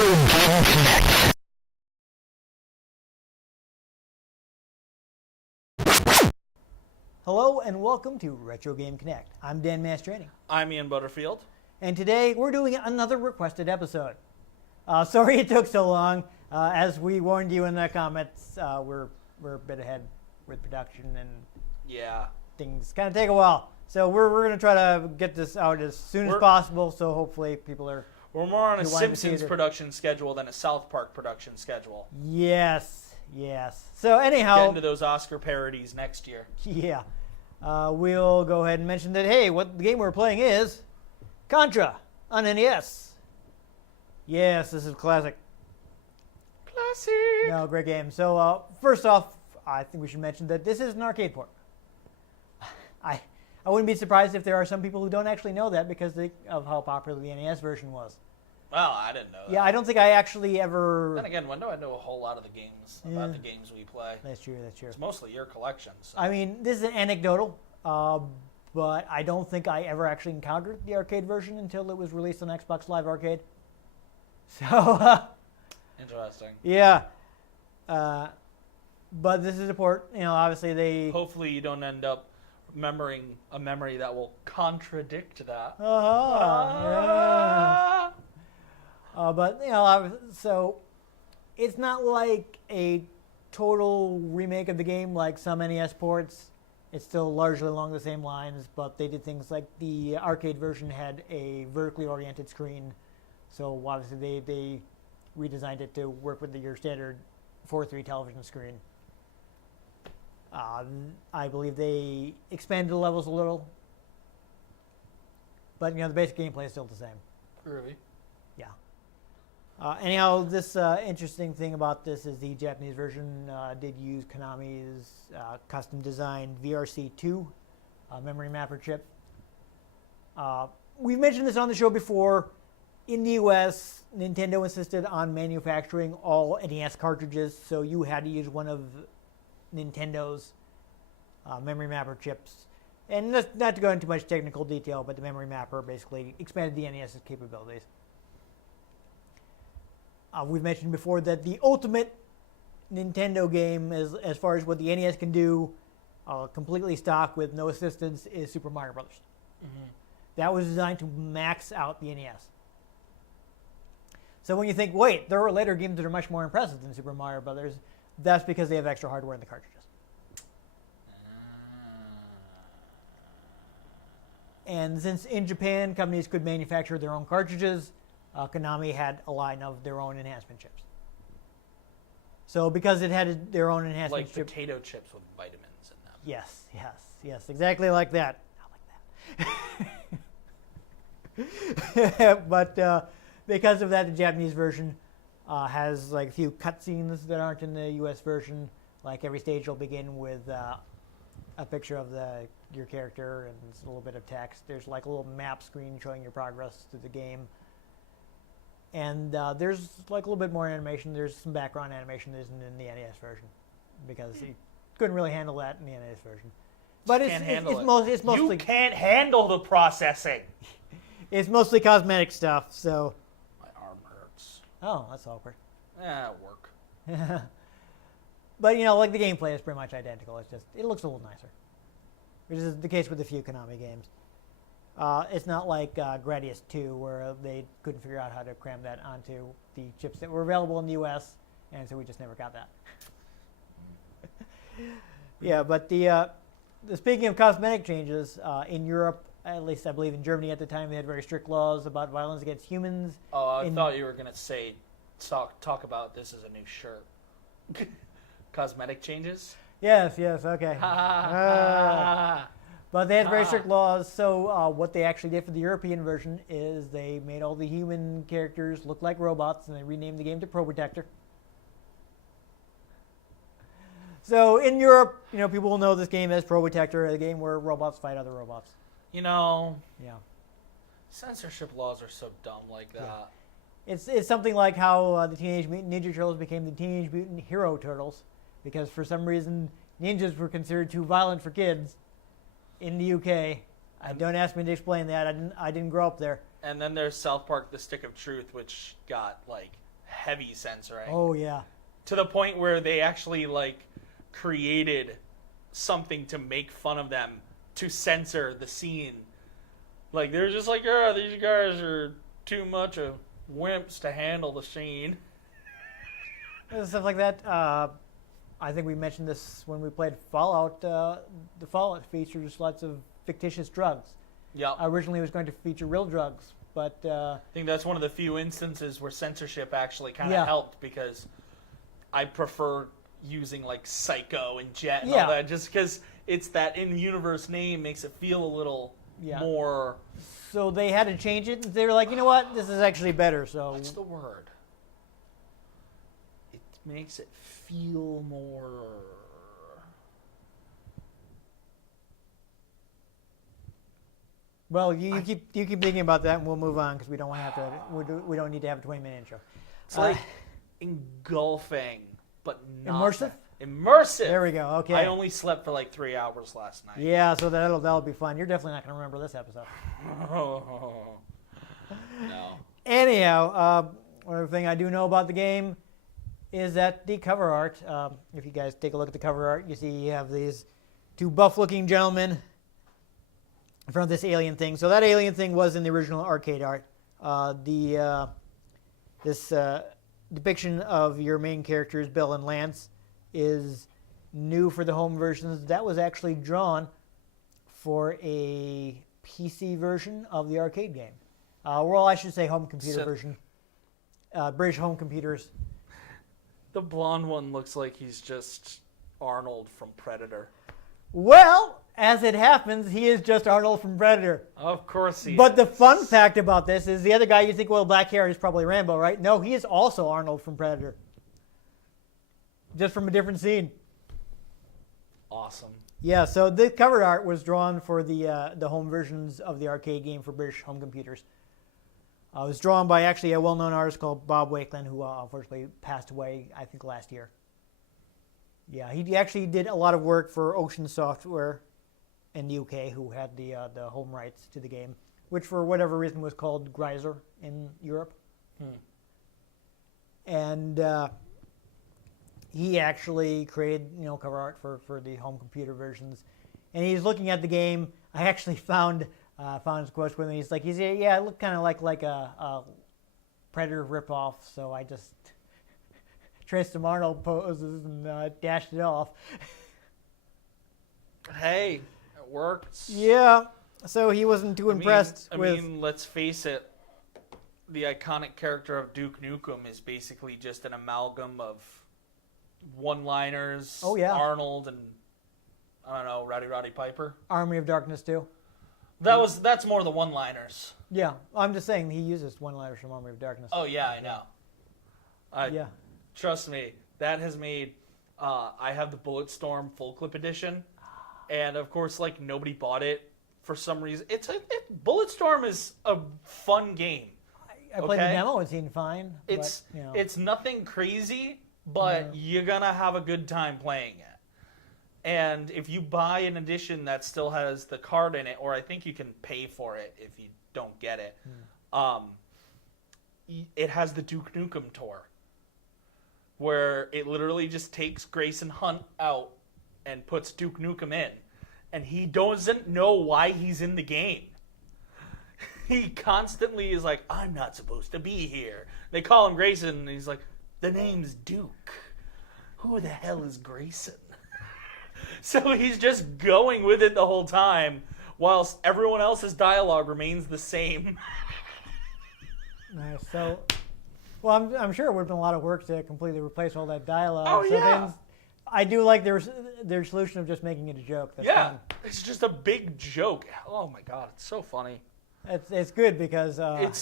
Game Connect. Hello and welcome to Retro Game Connect. I'm Dan Mastriani. I'm Ian Butterfield. And today we're doing another requested episode. Sorry it took so long. As we warned you in the comments, we're a bit ahead with production and things kind of take a while. So we're going to try to get this out as soon as possible, so hopefully people are... We're more on a Simpsons production schedule than a South Park production schedule. Yes. So anyhow... Get into those Oscar parodies next year. Yeah. We'll go ahead and mention that, hey, what the game we're playing is Contra on NES. Yes, this is classic. Classic! No, great game. So first off, I think we should mention that this is an arcade port. I wouldn't be surprised if there are some people who don't actually know that because of how popular the NES version was. Well, I didn't know that. Yeah, I don't think I actually ever... Then again, when do I know a whole lot of the games about the games we play? That's true. It's mostly your collection. So. I mean, this is anecdotal, but I don't think I ever actually encountered the arcade version until it was released on Xbox Live Arcade. So... Interesting. Yeah. But this is a port. You know, obviously they... Hopefully you don't end up remembering a memory that will contradict that. Yeah. But, you know, so it's not like a total remake of the game like some NES ports. It's still largely along the same lines, but they did things like the arcade version had a vertically oriented screen. So obviously they redesigned it to work with your standard 4:3 television screen. I believe they expanded the levels a little, but you know the basic gameplay is still the same. Groovy. Yeah. Anyhow, this interesting thing about this is the Japanese version did use Konami's custom-designed VRC2 memory mapper chip. We've mentioned this on the show before. In the US, Nintendo insisted on manufacturing all NES cartridges, so you had to use one of Nintendo's memory mapper chips. And not to go into much technical detail, but the memory mapper basically expanded the NES's capabilities. We've mentioned before that the ultimate Nintendo game, as far as what the NES can do, completely stock with no assistance, is Super Mario Brothers. Mm-hmm. That was designed to max out the NES. So when you think, wait, there are later games that are much more impressive than Super Mario Brothers, that's because they have extra hardware in the cartridges. And since in Japan, companies could manufacture their own cartridges, Konami had a line of their own enhancement chips. So because it had their own enhancement chips... Like potato chips with vitamins in them. Yes, exactly like that. Not like that. But because of that, the Japanese version has like a few cutscenes that aren't in the US version. Like every stage will begin with a picture of your character and a little bit of text. There's like a little map screen showing your progress through the game. And there's like a little bit more animation. There's some background animation that isn't in the NES version because you couldn't really handle that in the NES version. But it's mostly... You can't handle the processing! It's mostly cosmetic stuff, so... My arm hurts. Oh, that's awkward. Work. But, you know, like the gameplay is pretty much identical. It's just, it looks a little nicer. Which is the case with a few Konami games. It's not like Gradius 2, where they couldn't figure out how to cram that onto the chips that were available in the US, and so we just never got that. Yeah, but the speaking of cosmetic changes, in Europe, at least I believe in Germany at the time, they had very strict laws about violence against humans. Oh, I thought you were going to say, talk about this as a new shirt. Cosmetic changes? Yes, okay. But they had very strict laws, so what they actually did for the European version is they made all the human characters look like robots, and they renamed the game to Pro Protector. So in Europe, you know, people will know this game as Pro Protector, a game where robots fight other robots. You know, yeah, censorship laws are so dumb like that. Yeah. It's something like how the Teenage Mutant Ninja Turtles became the Teenage Mutant Hero Turtles, because for some reason ninjas were considered too violent for kids in the UK. Don't ask me to explain that. I didn't grow up there. And then there's South Park: The Stick of Truth, which got like heavy censoring. Oh yeah. To the point where they actually like created something to make fun of them to censor the scene. Like they're just like, oh, these guys are too much of wimps to handle the scene. And stuff like that. I think we mentioned this when we played Fallout. The Fallout features lots of fictitious drugs. Yeah. Originally, it was going to feature real drugs, but I think that's one of the few instances where censorship actually kind of Yeah. helped, because I prefer using like Psycho and Jet and Yeah. all that, just because it's that in-universe name makes it feel a little more. so they had to change it. And they were like, you know what, this is actually better. So What's the word? It makes it feel more. well, you keep thinking about that, and we'll move on because we don't want to have to. We don't need to have a 20-minute intro. It's like engulfing, but not Immersive? Immersive. There we go. Okay. I only slept for like 3 hours last night. Yeah, so that'll be fun. You're definitely not going to remember this episode. No. Anyhow, one other thing I do know about the game is that the cover art. If you guys take a look at the cover art, you see you have these two buff-looking gentlemen in front of this alien thing. So that alien thing was in the original arcade art. This depiction of your main characters, Bill and Lance, is new for the home versions. That was actually drawn for a PC version of the arcade game. Well, I should say home computer version. British home computers. The blonde one looks like he's just Arnold from Predator. Well, as it happens, he is just Arnold from Predator. Of course he But is. the fun fact about this is the other guy you think, well, black hair is probably Rambo, right? No, he is also Arnold from Predator. Just from a different scene. Awesome. Yeah, so the cover art was drawn for the home versions of the arcade game for British home computers. It was drawn by actually a well-known artist called Bob Wakeland, who unfortunately passed away, I think, last year. Yeah, he actually did a lot of work for Ocean Software in the UK, who had the home rights to the game, which for whatever reason was called Greiser in Europe. And he actually created cover art for the home computer versions. And he's looking at the game. I actually found his quotes with him. He's like, yeah, it looked kind of like a Predator ripoff, so I just traced some Arnold poses and dashed it off. Hey, it works. Yeah, so he wasn't too impressed with... I mean, let's face it. The iconic character of Duke Nukem is basically just an amalgam of one-liners. Oh, yeah. Arnold and, I don't know, Roddy Piper. Army of Darkness too. That's more the one-liners. Yeah, I'm just saying he uses one-liners from Army of Darkness. Oh, yeah, I know. Yeah. Trust me, that has made... I have the Bulletstorm full clip edition, and of course, like, nobody bought it for some reason. Bulletstorm is a fun game. I played the demo, it seemed fine. It's but, it's nothing crazy, but you're gonna have a good time playing it. And if you buy an edition that still has the card in it, or I think you can pay for it if you don't get it, it has the Duke Nukem tour, where it literally just takes Grayson Hunt out and puts Duke Nukem in, and he doesn't know why he's in the game. He constantly is like, I'm not supposed to be here. They call him Grayson, and he's like, the name's Duke. Who the hell is Grayson? So he's just going with it the whole time, whilst everyone else's dialogue remains the same. Nice. So, well, I'm sure it would have been a lot of work to completely replace all that dialogue. Oh, so yeah. then I do like their solution of just making it a joke. That's fun. It's just a big joke. Oh my god, it's so funny. It's good because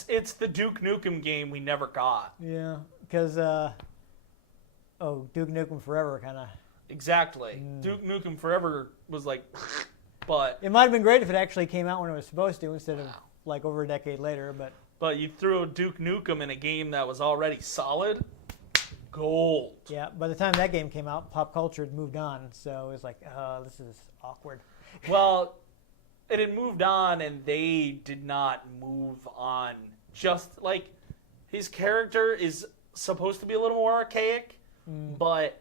It's the Duke Nukem game we never got. yeah, because Duke Nukem Forever kind of. Exactly. Duke Nukem Forever was like, but It might have been great if it actually came out when it was supposed to instead of like over a decade later, but you threw Duke Nukem in a game that was already solid. Gold. yeah, by the time that game came out, pop culture had moved on, so it was like, this is awkward. Well, it had moved on, and they did not move on. Just like his character is supposed to be a little more archaic, but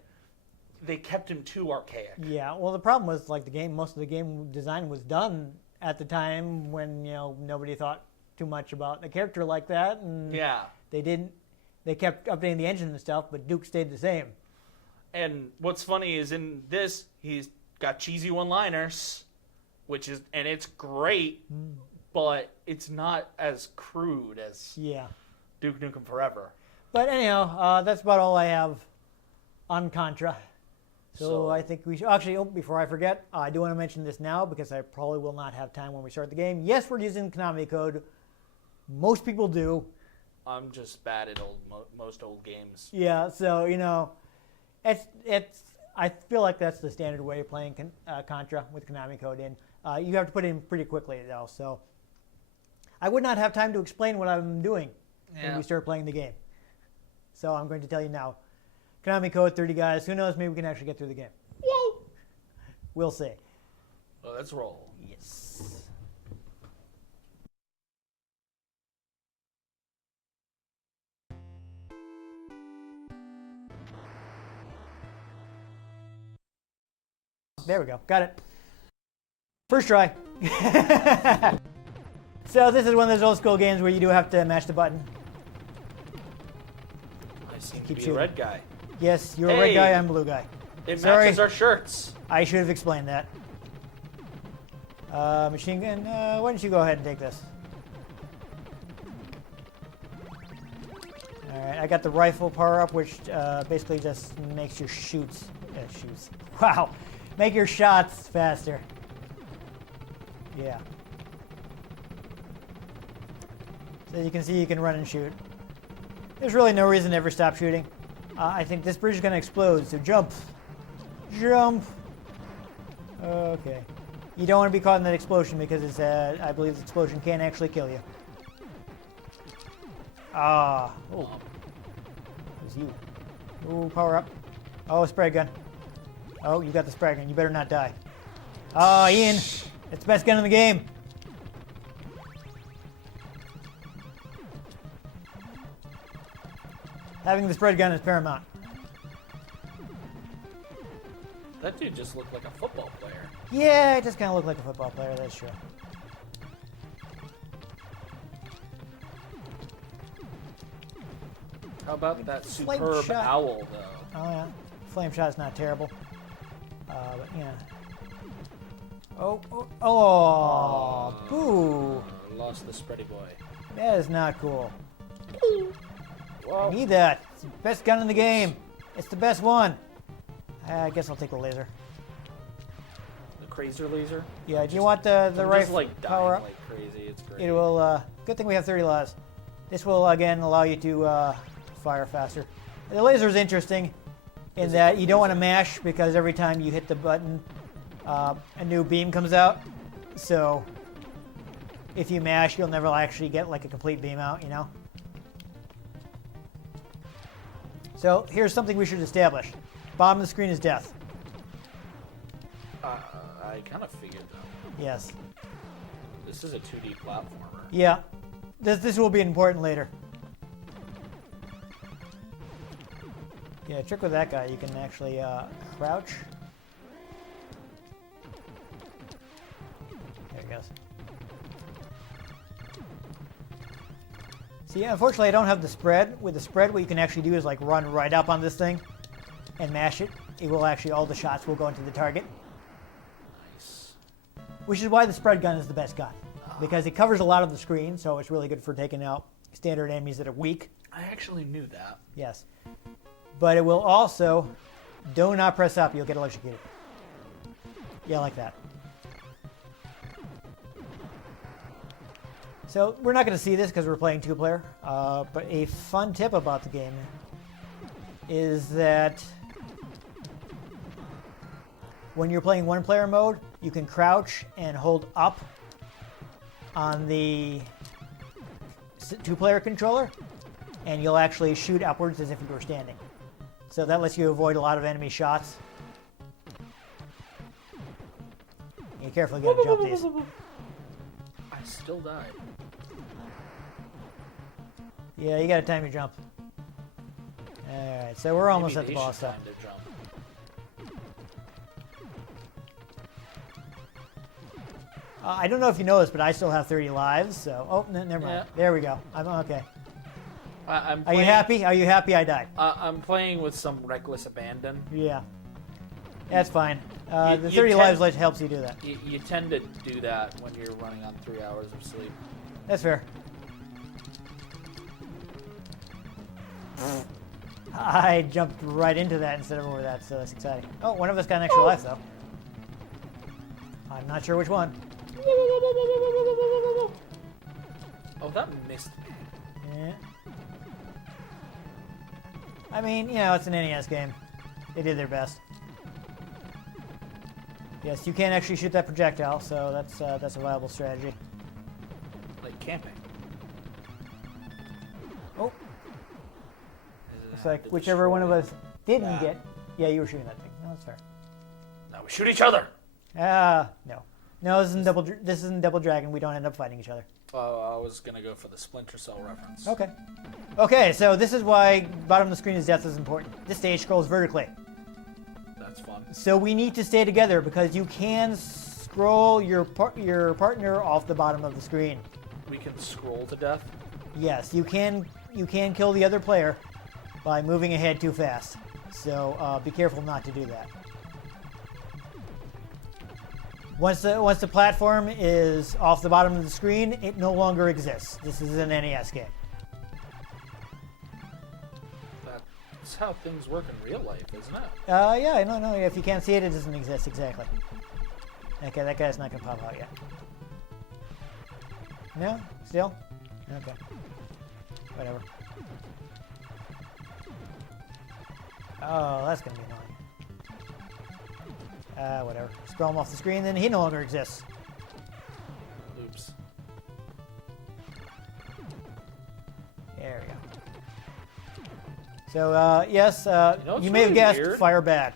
they kept him too archaic. Yeah, well, the problem was like most of the game design was done at the time when nobody thought too much about a character like that, and Yeah. They kept updating the engine and stuff, but Duke stayed the same. And what's funny is in this, he's got cheesy one-liners, and it's great, but it's not as crude as Duke Nukem Forever. But anyhow, that's about all I have on Contra. So I think we should actually. Before I forget, I do want to mention this now because I probably will not have time when we start the game. Yes, we're using Konami code. Most people do. I'm just bad at most old games. Yeah, so it's. I feel like that's the standard way of playing Contra with Konami code in. You have to put it in pretty quickly though, so I would not have time to explain what I'm doing when we start playing the game. So I'm going to tell you now. Konami code 30 guys. Who knows? Maybe we can actually get through the game. Whoa! We'll see. Well, let's roll. Yes. There we go. Got it. First try. So this is one of those old school games where you do have to mash the button. I seem to Keep be shooting. a red guy. Yes, you're a red guy, I'm a blue guy. It Sorry. matches our shirts. I should have explained that. Machine gun, why don't you go ahead and take this? Alright, I got the rifle power up, which basically just makes your shoots. Wow! Make your shots faster. Yeah. So you can see you can run and shoot. There's really no reason to ever stop shooting. I think this bridge is going to explode, so jump. Jump. Okay. You don't want to be caught in that explosion because it's, I believe the explosion can actually kill you. Ah. Oh. It was you. Ooh, power up. Oh, spray gun. Oh, you got the spray gun. You better not die. Oh, Ian. It's the best gun in the game. Having the spread gun is paramount. That dude just looked like a football player. Yeah, it just kind of looked like a football player, that's true. How about that Flame superb shot. owl, though? Oh, yeah. Flame shot's not terrible. But, yeah. Oh, boo. Lost the spready boy. That is not cool. Whoa. I need that. It's the best gun in the game. It's the best one. I guess I'll take the laser. The crazer laser? Yeah, do you want the I'm just rifle like power dying up? like crazy. It's great. It will, good thing we have 30 lives. This will, again, allow you to fire faster. The laser is interesting in that you don't want to mash because every time you hit the button, a new beam comes out. So if you mash, you'll never actually get like a complete beam out, you know? So here's something we should establish. Bottom of the screen is death. I kind of figured that. Yes. This is a 2D platformer. Yeah. This will be important later. Yeah, trick with that guy, you can actually crouch. There he goes. See, unfortunately, I don't have the spread. With the spread, what you can actually do is like run right up on this thing and mash it. It will actually, all the shots will go into the target. Nice. Which is why the spread gun is the best gun. Because it covers a lot of the screen, so it's really good for taking out standard enemies that are weak. I actually knew that. Yes. But it will also, do not press up, you'll get electrocuted. Yeah, like that. So we're not going to see this because we're playing two-player, but a fun tip about the game is that when you're playing one-player mode, you can crouch and hold up on the two-player controller, and you'll actually shoot upwards as if you were standing. So that lets you avoid a lot of enemy shots. You carefully gotta jump these. I still died. Yeah, you gotta time your jump. All right, so we're almost Maybe at the they boss. should So. find a jump. I don't know if you know this, but I still have 30 lives. So, oh, never mind. Yeah. There we go. I'm okay. I'm Are playing, you happy? Are you happy I died? I'm playing with some reckless abandon. Yeah. That's fine. You- The you 30 tend- lives helps you do that. You tend to do that when you're running on 3 hours of sleep. That's fair. I jumped right into that instead of over that, so that's exciting. Oh, one of us got an extra life, though. I'm not sure which one. Oh, that missed me. Yeah. I mean, you know, it's an NES game. They did their best. Yes, you can actually shoot that projectile, so that's a viable strategy. Like camping. Oh, Is it looks have like to whichever one of destroy us didn't that? get. Yeah, you were shooting that thing. No, that's fair. Now we shoot each other. No. No, this isn't Double Dragon. We don't end up fighting each other. Oh, I was gonna go for the Splinter Cell reference. Okay. Okay, so this is why bottom of the screen is death is important. This stage scrolls vertically. That's fun. So we need to stay together because you can scroll your partner off the bottom of the screen. We can scroll to death. Yes, you can kill the other player by moving ahead too fast. So be careful not to do that. Once the platform is off the bottom of the screen, it no longer exists. This is an NES game. That's how things work in real life, isn't it? Yeah, no. If you can't see it, it doesn't exist exactly. Okay, that guy's not gonna pop out yet. No, still. Okay. Whatever. Oh, that's gonna be annoying. Whatever. Scroll him off the screen, then he no longer exists. Oops. There we go. So, yes, what's you may have really guessed weird? fire bad.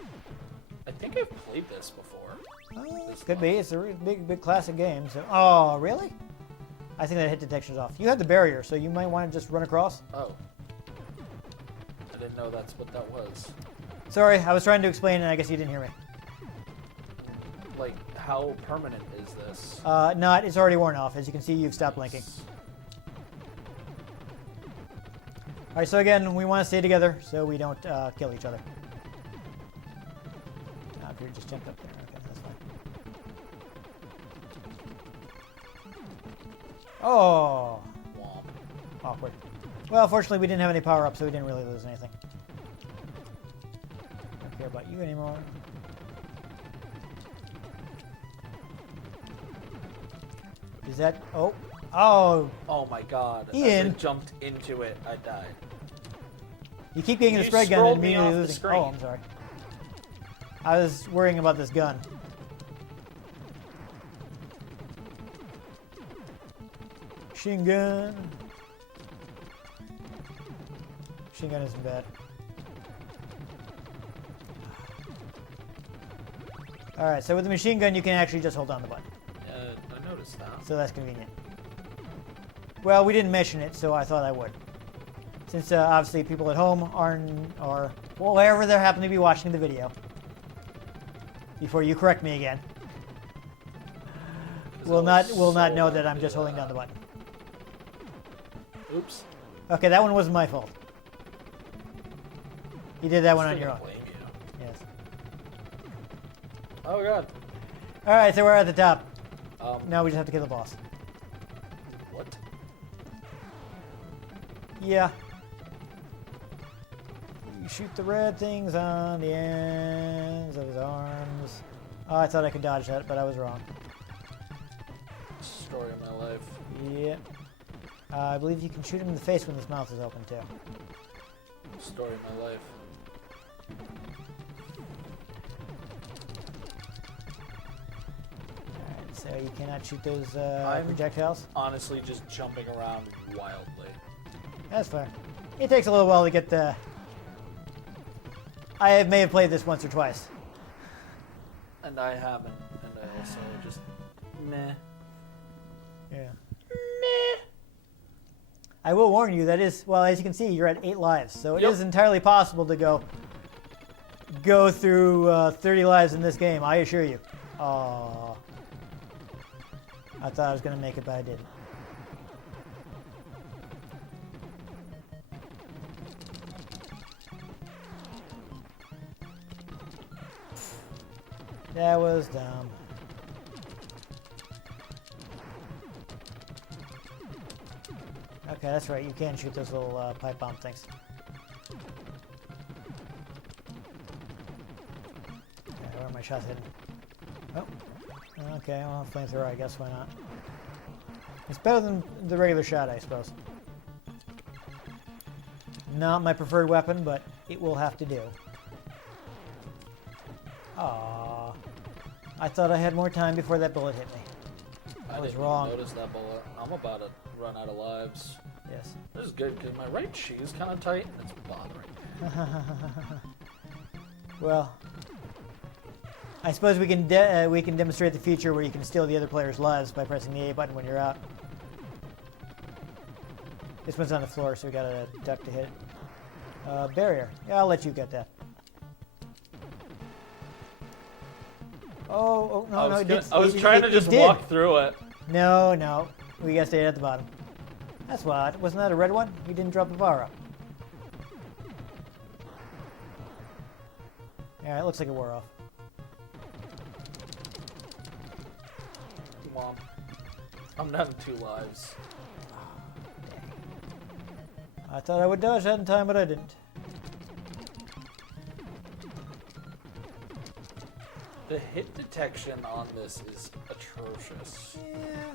I think I've played this before. This Could one. be. It's a big classic game. So, oh, really? I think that hit detection's off. You have the barrier, so you might want to just run across. Oh. I didn't know that's what that was. Sorry, I was trying to explain, and I guess you didn't hear me. Like, how permanent is this? Not. It's already worn off. As you can see, you've stopped blinking. All right. So again, we want to stay together so we don't kill each other. If you just jumped up there, okay, that's fine. Oh, Womp. awkward. Well, fortunately, we didn't have any power up, so we didn't really lose anything. Don't care about you anymore. Is that? Oh, Oh my god. Ian. As I jumped into it, I died. you keep getting the You spread gun scrolled and me immediately off the losing. screen. Oh, I'm sorry. I was worrying about this gun. Machine gun. Machine gun isn't bad. Alright, so with the machine gun, you can actually just hold down the button. I noticed that. So that's convenient. Well, we didn't mention it, so I thought I would. Since obviously people at home or wherever they happen to be watching the video. Before you correct me again. Will not know that I'm just holding down the button. Oops. Okay, that one wasn't my fault. You did that one on Still your own. gonna blame you. Yes. Oh god. Alright, so we're at the top. Um, Now we just have to kill the boss. What? Yeah. You shoot the red things on the ends of his arms. Oh, I thought I could dodge that, but I was wrong. Story of my life. Yeah. I believe you can shoot him in the face when his mouth is open, too. Story of my life. Alright, so you cannot shoot those I'm- projectiles? Honestly, just jumping around wildly. That's fine. It takes a little while to get the... I may have played this once or twice. And I haven't. And I also just meh. Yeah. Meh. I will warn you, that is, well, as you can see, you're at 8 lives. So it Yep. is entirely possible to go through 30 lives in this game, I assure you. Aww. I thought I was going to make it, but I didn't. That was dumb. Okay, that's right. You can shoot those little pipe bomb things. Okay, where are my shots hidden? Oh. Okay, well, flamethrower, I guess. Why not? It's better than the regular shot, I suppose. Not my preferred weapon, but it will have to do. Aww. I thought I had more time before that bullet hit me. I was didn't wrong. notice that bullet. I'm about to run out of lives. Yes. This is good because my right shoe is kind of tight and it's bothering. Well, I suppose we can demonstrate the feature where you can steal the other player's lives by pressing the A button when you're out. This one's on the floor, so we got a duck to hit. Barrier. Yeah, I'll let you get that. Oh, no, no. I was trying to just walk through it. No. We got to stay at the bottom. That's why. Wasn't that a red one? You didn't drop the bar up. Yeah, it looks like it wore off. Come on. I'm down to 2 lives. I thought I would dodge that in time, but I didn't. The hit detection on this is atrocious. Yeah.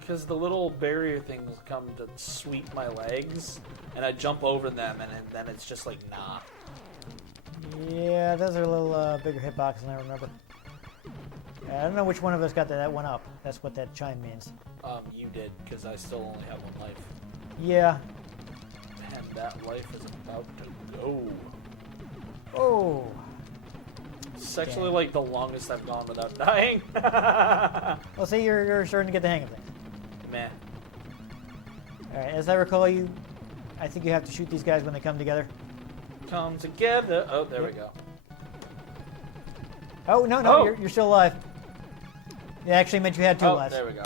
Because the little barrier things come to sweep my legs, and I jump over them, and then it's just like, nah. Yeah, those are a little bigger hitbox than I remember. I don't know which one of us got that one up. That's what that chime means. You did, because I still only have 1 life. Yeah. And that life is about to go. Oh. It's actually like the longest I've gone without dying. Well, see, you're starting to get the hang of things. Meh. All right, as I recall, I think you have to shoot these guys when they come together. Come together. Oh, there we go. Oh, no, Oh. You're still alive. It actually meant you had 2 Oh, lives. there we go.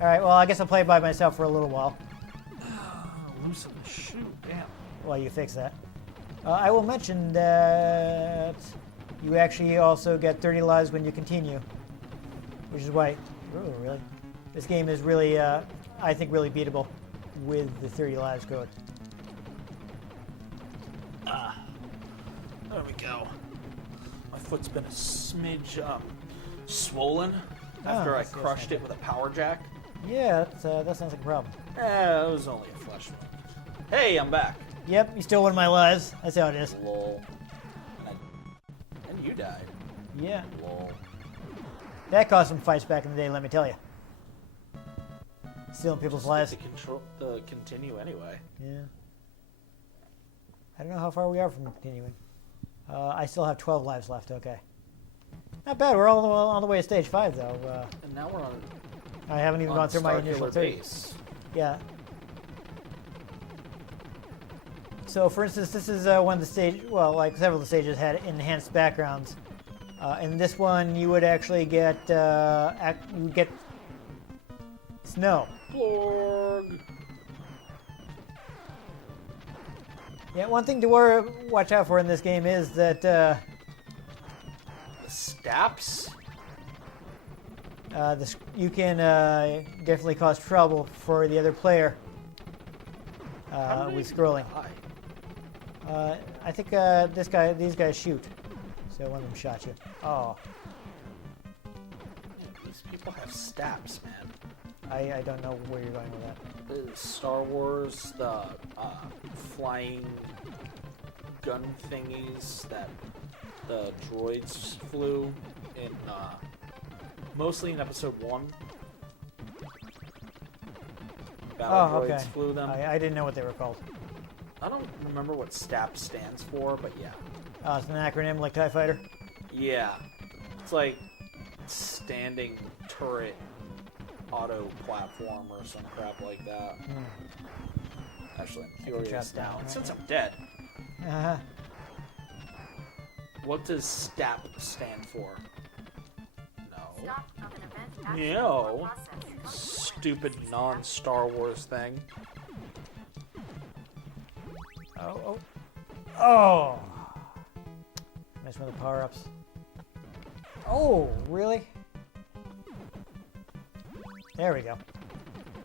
All right, well, I guess I'll play by myself for a little while Loosen the shoe. Damn. while you fix that. I will mention that you actually also get 30 lives when you continue, which is why, oh, really? This game is really, I think, really beatable with the 30 lives code. There we go. My foot's been a smidge swollen after I that's crushed it with a power jack. Yeah, that sounds like a problem. It was only a flesh wound. Hey, I'm back. Yep, you still won my lives. That's how it is. Lol. And you died. Yeah. Lol. That caused some fights back in the day, let me tell you. Stealing people's lives. To continue anyway. Yeah. I don't know how far we are from continuing. I still have 12 lives left, okay. Not bad, we're all on the way to stage 5, though. And now we're on. I haven't even gone through my initial Starkiller 2. base. Yeah. So, for instance, this is one of the stage, well, like several of the stages had enhanced backgrounds. In this one, you would actually get, you would get snow. Blorg. Yeah, one thing to watch out for in this game is that The staps? you can definitely cause trouble for the other player with scrolling. I think these guys shoot. So one of them shot you. Oh, These people have staps, man. I don't know where you're going with that. The Star Wars, the flying gun thingies that the droids flew in, mostly in Episode 1. Battle droids flew them. I didn't know what they were called. I don't remember what STAP stands for, but yeah. It's an acronym like TIE Fighter. Yeah. It's like standing turret auto platform or some crap like that. Actually, I'm can curious jump now. down, right? Since I'm dead, Uh-huh. what does STAP stand for? No. Stop of an event action No. or process. Stupid non-Star Wars thing. Oh. Oh! Missed one of the power-ups. Oh, really? There we go.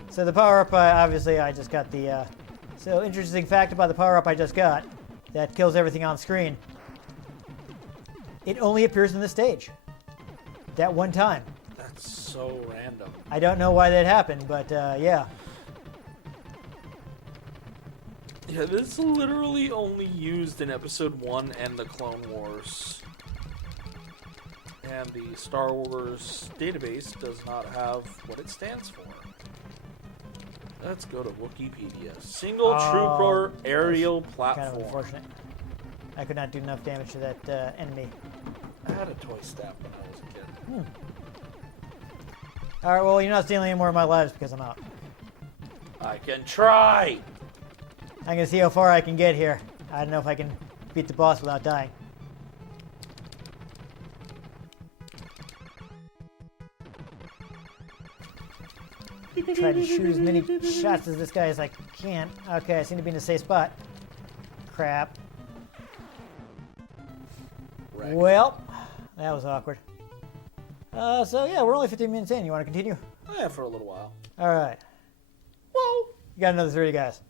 So the power-up, obviously, I just got the... So, interesting fact about the power-up I just got that kills everything on screen. It only appears in the stage. That one time. That's so random. I don't know why that happened, but yeah. Yeah, this is literally only used in Episode 1 and the Clone Wars. And the Star Wars database does not have what it stands for. Let's go to Wikipedia. Single Trooper Aerial Kind of Platform. unfortunate. I could not do enough damage to that enemy. I had a toy staff when I was a kid. Alright, well, you're not stealing any more of my lives because I'm out. I can try! I'm gonna see how far I can get here. I don't know if I can beat the boss without dying. Try to shoot as many shots as this guy as I can. Okay, I seem to be in a safe spot. Crap. Wrecked. Well, that was awkward. So yeah, we're only 15 minutes in. You want to continue? Yeah, for a little while. All right. Whoa! You got another 3 guys.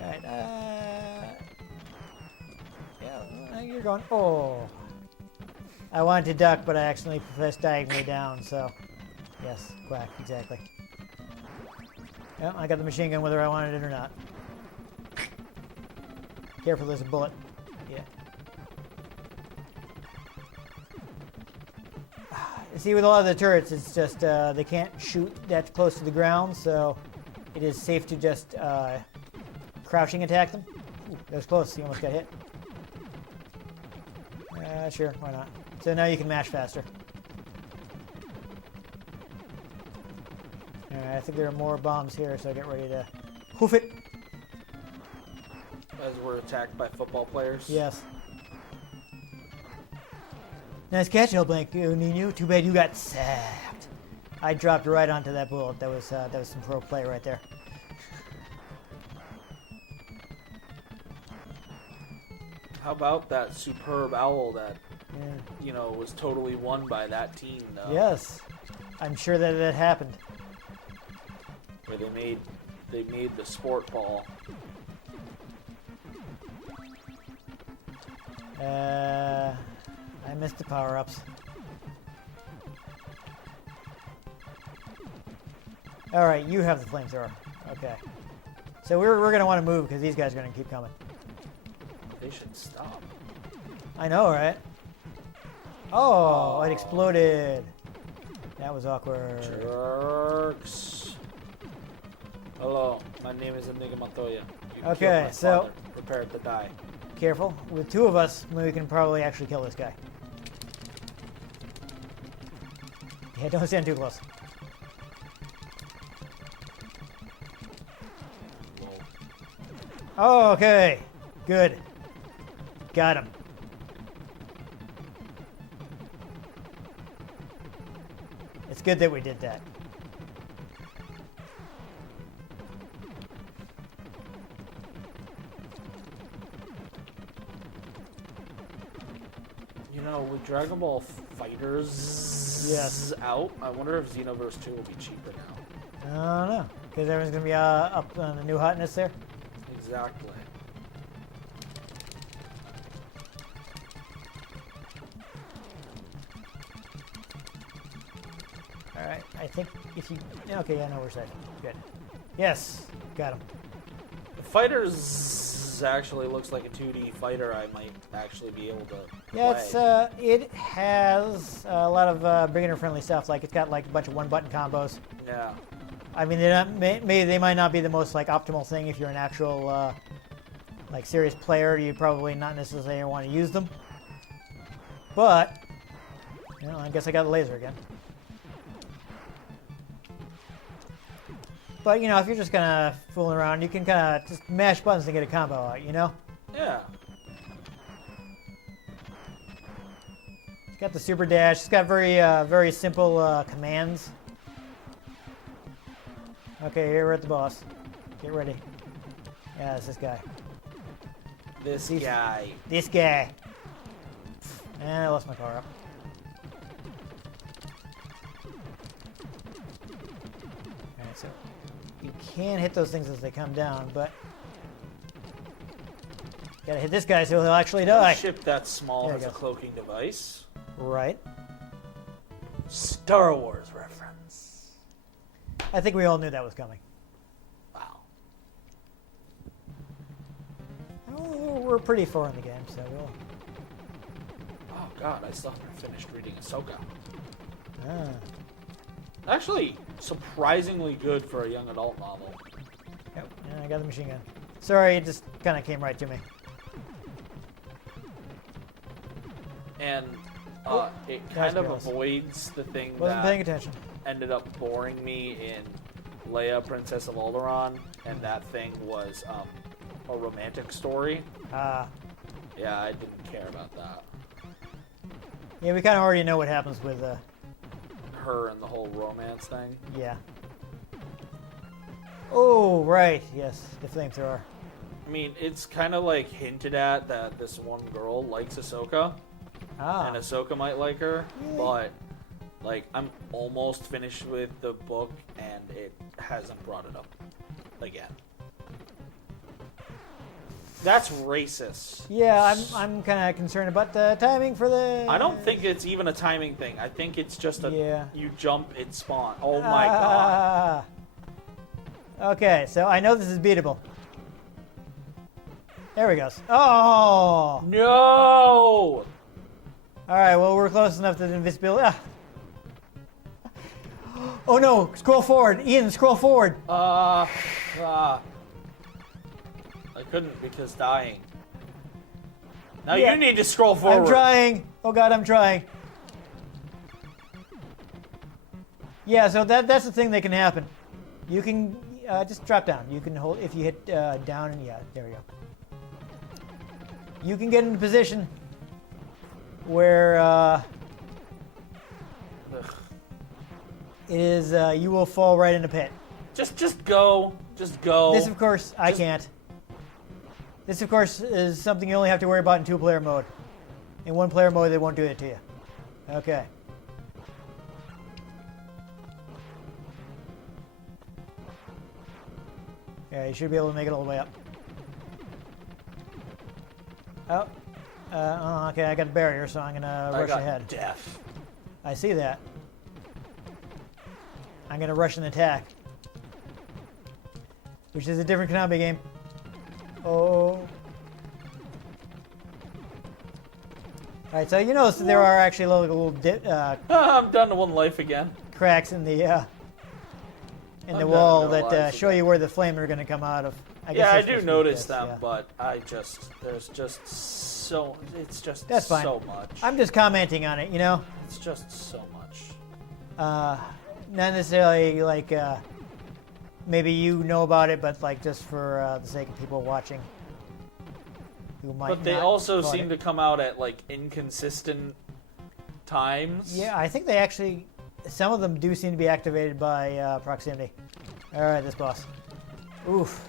All right. Yeah, you're going. Oh. I wanted to duck, but I accidentally pressed diagonally down. So, yes, quack, exactly. Well, I got the machine gun whether I wanted it or not. Careful, there's a bullet. Yeah. See, with a lot of the turrets, it's just they can't shoot that close to the ground, so it is safe to just crouching attack them. Ooh, that was close. You almost got hit. Sure, why not? So now you can mash faster. Alright, I think there are more bombs here, so I get ready to hoof it. As we're attacked by football players. Yes. Nice catch, El Blanco Nino. Too bad you got sapped. I dropped right onto that bullet. That was some pro play right there. How about that superb owl that, Yeah. was totally won by that team, though? Yes. I'm sure that happened. Where they made the sport ball. I missed the power-ups. Alright, you have the flamethrower. Okay. So we're going to want to move because these guys are going to keep coming. They should stop. I know, right? Oh, it exploded. That was awkward. Jerks. Hello, my name is Enigma Montoya. You Okay, killed my so- father. Prepare to die. Careful. With 2 of us, we can probably actually kill this guy. Yeah, don't stand too close. Whoa. Oh, okay. Good. Got him. It's good that we did that. With Dragon Ball Fighters out, I wonder if Xenoverse 2 will be cheaper now. I don't know. Because everyone's going to be up on the new hotness there. Exactly. Alright, I think if you... Okay, yeah, no, we're safe. Good. Yes, got him. The Fighters actually looks like a 2D fighter I might actually be able to Yeah, play. it has a lot of beginner-friendly stuff. Like, it's got, like, a bunch of one-button combos. Yeah. I mean, they're not, they might not be the most, like, optimal thing if you're an actual, serious player. You probably not necessarily want to use them. But Well, I guess I got a laser again. But, you know, if you're just kind of fooling around, you can kind of just mash buttons to get a combo out, you know? Yeah. It's got the super dash. It's got very simple commands. Okay, here we're at the boss. Get ready. Yeah, it's this guy. This These- guy. This guy. And I lost my power up. Alright, so you can hit those things as they come down, but gotta hit this guy so he'll actually die. Ship that small There as you a go. cloaking device. Right. Star Wars reference. I think we all knew that was coming. Wow. Oh, we're pretty far in the game, so we'll. Oh god, I still haven't finished reading Ahsoka. Ah. Actually, surprisingly good for a young adult novel. Yep, and I got the machine gun. Sorry, it just kind of came right to me. And it Nice kind of girls. avoids the thing Wasn't paying that attention. ended up boring me in Leia, Princess of Alderaan, and that thing was a romantic story. Ah. Yeah, I didn't care about that. Yeah, we kind of already know what happens with, Her and the whole romance thing. yeah. Oh, right, yes, the flamethrower. I mean, it's kind of like hinted at that this one girl likes Ahsoka, Ah. and Ahsoka might like her, Really? but like I'm almost finished with the book, and it hasn't brought it up again. That's racist. Yeah, I'm kind of concerned about the timing for the. I don't think it's even a timing thing. I think it's just a Yeah. you jump, it spawn. Oh my god. Ah. Okay, so I know this is beatable. There we go. Oh! No! All right, well, we're close enough to the invisibility. Ah. Oh no! Scroll forward, Ian. Scroll forward. I couldn't because dying. Now Yeah. you need to scroll forward. I'm trying. Oh god, I'm trying. Yeah, so that's the thing that can happen. You can just drop down. You can hold if you hit down and yeah, there we go. You can get in a position where it is you will fall right in a pit. Just go. Just go. This, of course, I can't. This, of course, is something you only have to worry about in two-player mode. In one-player mode, they won't do it to you. Okay. Yeah, you should be able to make it all the way up. Oh, okay, I got a barrier, so I'm gonna I rush got ahead. death. I see that. I'm gonna rush and attack. Which is a different Konami game. Oh. Alright, so you notice that there are actually little I'm down to one life again. cracks in the I'm wall down to no that lives show again. you where the flame are going to come out of. guess Yeah, I they're do supposed to be notice this, them, yeah. but there's just so, it's just That's fine. so much. I'm just commenting on it, you know? It's just so much. Not necessarily like maybe you know about it, but like just for the sake of people watching who might But they not also caught seem it. to come out at like inconsistent times. Yeah, I think they actually. Some of them do seem to be activated by proximity. All right, this boss. Oof.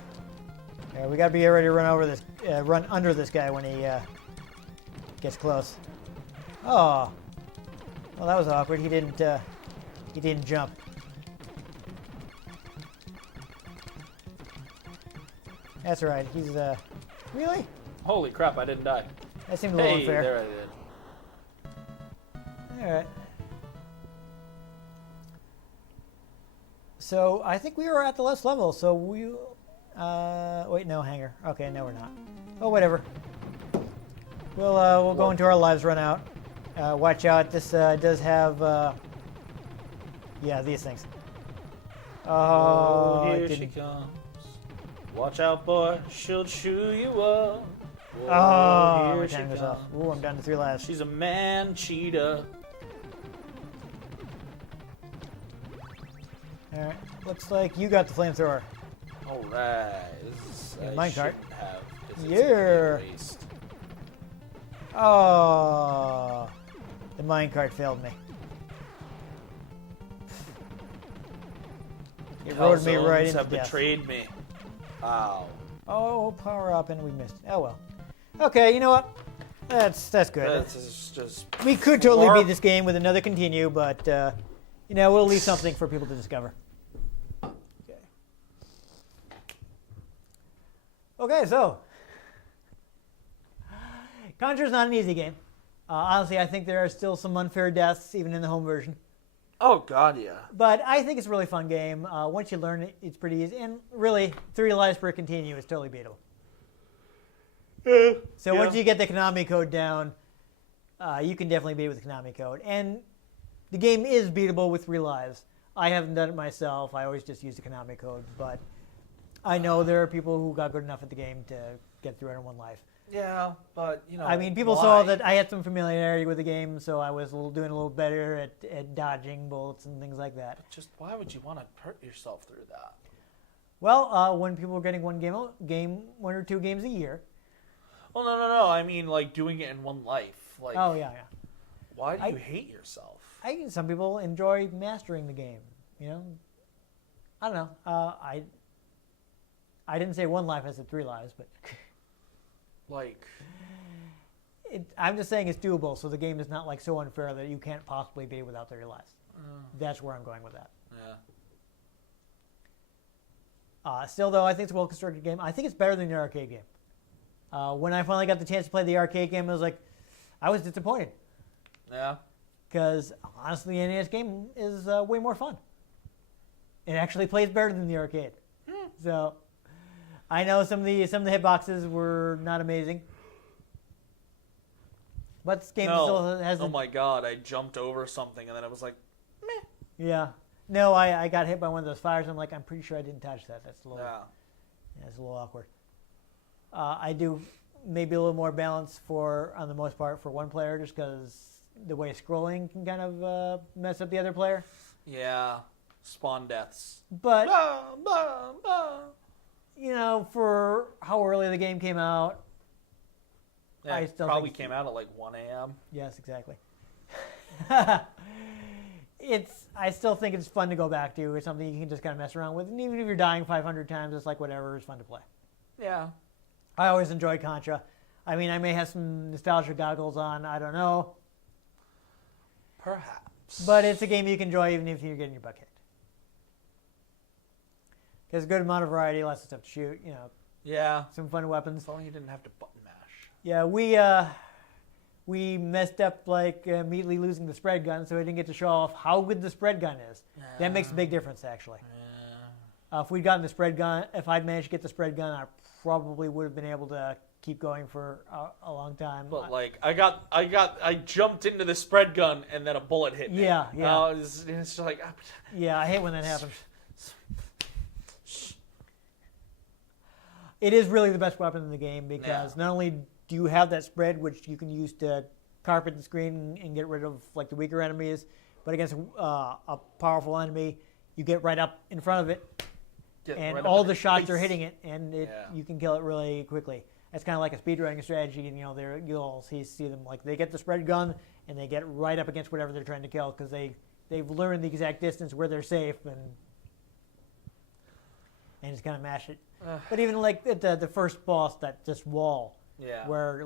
Yeah, we gotta be ready to run under this guy when he gets close. Oh. Well, that was awkward. He didn't jump. That's right. He's really. Holy crap! I didn't die. That seemed a little Hey, unfair. there I did. All right. So I think we are at the last level. So we, wait, no hanger. Okay, no, we're not. Oh, whatever. We'll go into our lives run out. Watch out. This does have, yeah, these things. Oh, here it she didn't- comes. Watch out, boy. She'll chew you up. Whoa, Oh, here my she time goes off. comes. Ooh, I'm down to 3 lives. She's a man cheetah. All right. Looks like you got the flamethrower. All right. This is, Yeah, I minecart. shouldn't have. 'Cause it's a Yeah. big waste. Oh, the minecart failed me. It rode me right Calzones into have death. betrayed me. Ow. Oh, power up, and we missed. Oh well. Okay, you know what? That's good. That's just. We could totally Flarp. beat this game with another continue, but we'll leave something for people to discover. Okay, so Contra's not an easy game. Honestly, I think there are still some unfair deaths even in the home version. Oh God, yeah. But I think it's a really fun game. Once you learn it, it's pretty easy. And really, 3 lives per continue is totally beatable. So once you get the Konami code down, you can definitely beat it with the Konami code. And the game is beatable with 3 lives. I haven't done it myself. I always just use the Konami code. But I know there are people who got good enough at the game to get through it in 1 life. Yeah, but I mean, people saw that I had some familiarity with the game, so I was doing a little better at dodging bullets and things like that. Just why would you want to hurt yourself through that? Well, when people were getting 1 or 2 games a year. Well, no. I mean, like doing it in 1 life. Like, Oh yeah. why do you hate yourself? Some people enjoy mastering the game. I don't know. I didn't say 1 life. I said 3 lives, but. Like, I'm just saying it's doable, so the game is not like so unfair that you can't possibly beat it without 3 lives. That's where I'm going with that. yeah. Still, though, I think it's a well-constructed game. I think it's better than the arcade game. When I finally got the chance to play the arcade game, I was disappointed. Yeah. Because, honestly, the NES game is way more fun. It actually plays better than the arcade. So, I know some of the hitboxes were not amazing. But this game still has... Oh my God, I jumped over something and then I was like, meh. Yeah. No, I got hit by one of those fires. I'm pretty sure I didn't touch that. That's a little... Yeah. It's a little awkward. I do maybe a little more balance on the most part, for 1 player, just because the way scrolling can kind of mess up the other player. Yeah. Spawn deaths. But, Bah. for how early the game came out, Yeah, I still probably think- came out at like 1 a.m. yes, exactly. I still think it's fun to go back to. It's something you can just kind of mess around with. And even if you're dying 500 times, it's like whatever, it's fun to play. Yeah. I always enjoyed Contra. I mean, I may have some nostalgia goggles on. I don't know. Perhaps. But it's a game you can enjoy even if you're getting your butt kicked. There's a good amount of variety, lots of stuff to shoot, Yeah. some fun weapons. If only you didn't have to button mash. Yeah, we messed up immediately losing the spread gun, so we didn't get to show off how good the spread gun is. That makes a big difference, actually. If we'd gotten the spread gun, if I'd managed to get the spread gun, I probably would have been able to keep going for a long time. But I jumped into the spread gun and then a bullet hit me. Yeah. It's just like, Yeah, I hate when that happens. It is really the best weapon in the game because not only do you have that spread, which you can use to carpet the screen and get rid of the weaker enemies, but against a powerful enemy, you get right up in front of it, and right all up the in shots face. are hitting it, and you can kill it really quickly. It's kind of like a speedrunning strategy, and you'll see them they get the spread gun and they get right up against whatever they're trying to kill because they've learned the exact distance where they're safe and just kind of mash it. But even at the first boss, that just wall, where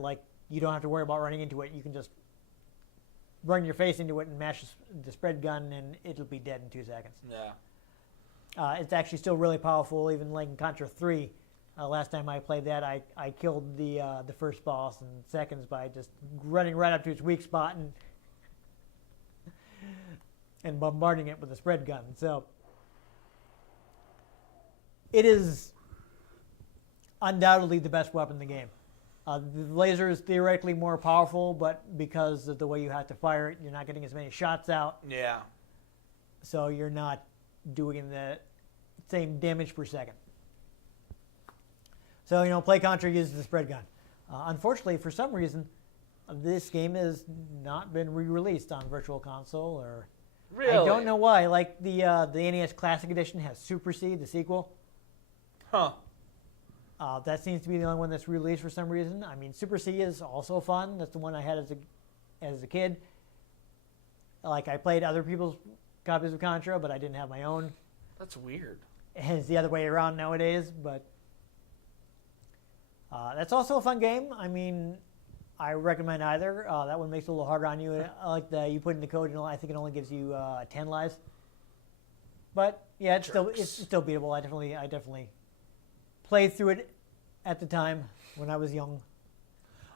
you don't have to worry about running into it, you can just run your face into it and mash the spread gun, and it'll be dead in 2 seconds. Yeah. It's actually still really powerful, even in Contra 3. Last time I played that, I killed the first boss in seconds by just running right up to its weak spot and bombarding it with a spread gun. So it is undoubtedly the best weapon in the game. The laser is theoretically more powerful, but because of the way you have to fire it, you're not getting as many shots out. Yeah. So you're not doing the same damage per second. So, play Contra uses the spread gun. Unfortunately, for some reason, this game has not been re-released on Virtual Console or Really? I don't know why. Like the NES Classic Edition has Super C, the sequel. Huh. That seems to be the only one that's released for some reason. I mean, Super C is also fun. That's the one I had as a kid. Like, I played other people's copies of Contra, but I didn't have my own. That's weird. And it's the other way around nowadays, but that's also a fun game. I mean, I recommend either. That one makes it a little harder on you. I like that you put in the code, I think it only gives you 10 lives. But yeah, it's still beatable. I definitely played through it at the time when I was young.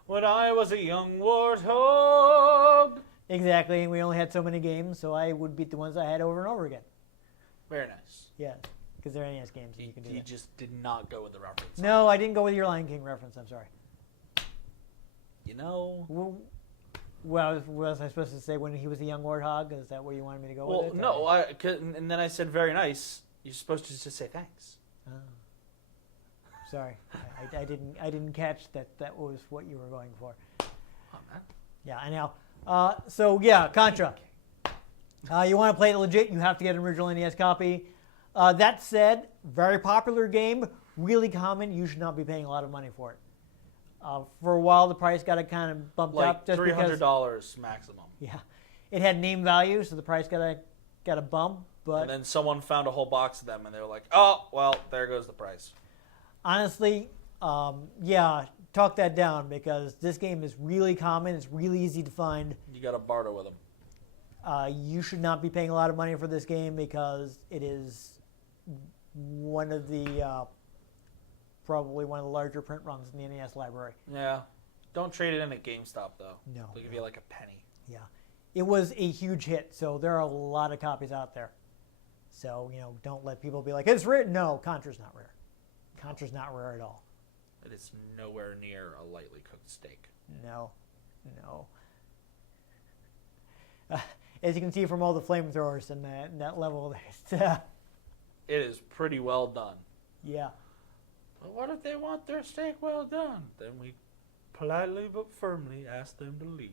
When I was a young warthog. Exactly, and we only had so many games, so I would beat the ones I had over and over again. Very nice. Yeah, because they're NES games, and you can do He that. just did not go with the reference. No, I didn't go with your Lion King reference. I'm sorry. You know. Well, what was I supposed to say when he was a young warthog? Is that where you wanted me to go Well, with it? no. And then I said very nice. You're supposed to just say thanks. Oh. Sorry, I didn't catch that was what you were going for. Oh, man. Yeah, I know. So yeah, Contra. You want to play it legit, you have to get an original NES copy. That said, very popular game, really common. You should not be paying a lot of money for it. For a while, the price got kind of bumped Like up. Just because, $300 maximum. yeah, it had name value, so the price got a bump. But And then someone found a whole box of them, and they were like, "Oh, well, there goes the price." honestly, yeah, talk that down because this game is really common. It's really easy to find. You got to barter with them. You should not be paying a lot of money for this game because it is one of the probably one of the larger print runs in the NES library. Yeah. Don't trade it in at GameStop though. No, They'll give you like a penny. Yeah, it was a huge hit, so there are a lot of copies out there. So don't let people be like it's rare. No, Contra's not rare. Contra's not rare at all. It is nowhere near a lightly cooked steak. No. As you can see from all the flamethrowers in that level, It is pretty well done. yeah. But what if they want their steak well done? Then we politely but firmly ask them to leave.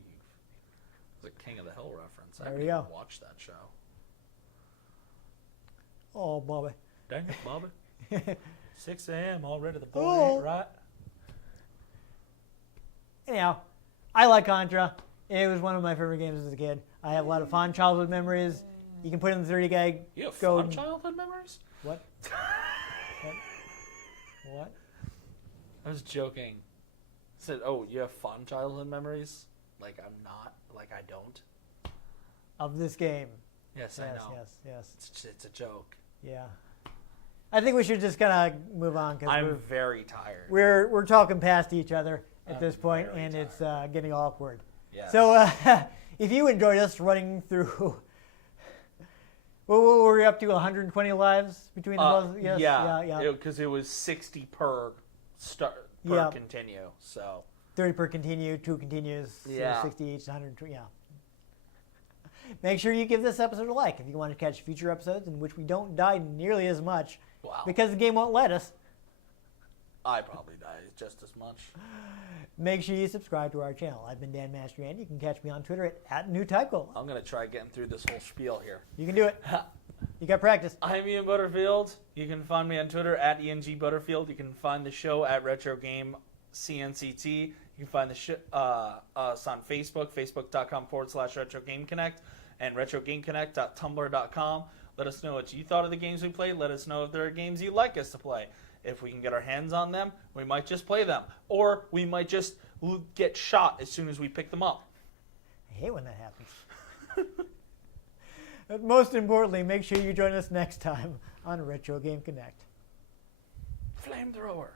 It's a King of the Hill reference. I There haven't you even go. watched that show. Oh, Bobby. Dang it, Bobby. 6 a.m. already. The boy Oh. ain't right. Anyhow, I like Contra. It was one of my favorite games as a kid. I have a lot of fond childhood memories. You can put in the 30 gig. You have Go fond and- childhood memories? What? What? I was joking. I said, "Oh, you have fond childhood memories?" Like I'm not. Like I don't. Of this game. Yes, I know. Yes. It's a joke. Yeah. I think we should just kind of move on because I'm very tired. we're talking past each other at I'm this point, very and it's tired. getting awkward. Yes. So if you enjoyed us running through, what were we up to? 120 lives between the both? Yes. Yeah. Because it was 60 per Yeah. continue. So 30 per continue, 2 continues, so Yeah. 60 each, 120. Yeah. Make sure you give this episode a like if you want to catch future episodes in which we don't die nearly as much wow, because the game won't let us. I probably die just as much. Make sure you subscribe to our channel. I've been Dan Mastriani. You can catch me on Twitter at @NewTyco. I'm gonna try getting through this whole spiel here. You can do it. You got practice. I'm Ian Butterfield. You can find me on Twitter at ENG You can find the show at Retro Game CNCT. You can find us on Facebook, facebook.com/Retro Game Connect, and RetroGameConnect.tumblr.com. Let us know what you thought of the games we played. Let us know if there are games you'd like us to play. If we can get our hands on them, we might just play them. Or we might just get shot as soon as we pick them up. I hate when that happens. But most importantly, make sure you join us next time on Retro Game Connect. Flamethrower.